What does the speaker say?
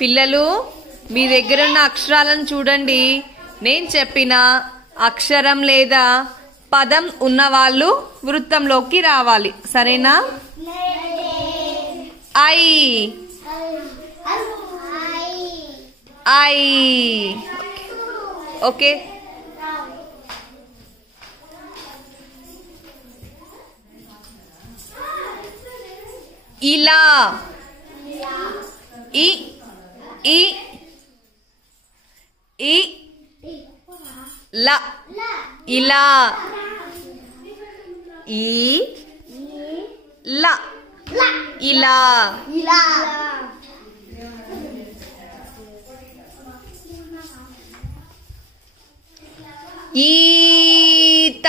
పిల్లలు మీ దగ్గర ఉన్న అక్షరాలను చూడండి. నేను చెప్పిన అక్షరం లేదా పదం ఉన్నవాళ్ళు వృత్తంలోకి రావాలి. సరేనా? I I okay. ఇలా ఈ ఈ ఈ ల ఇలా ఈ ల ఇలా ఈత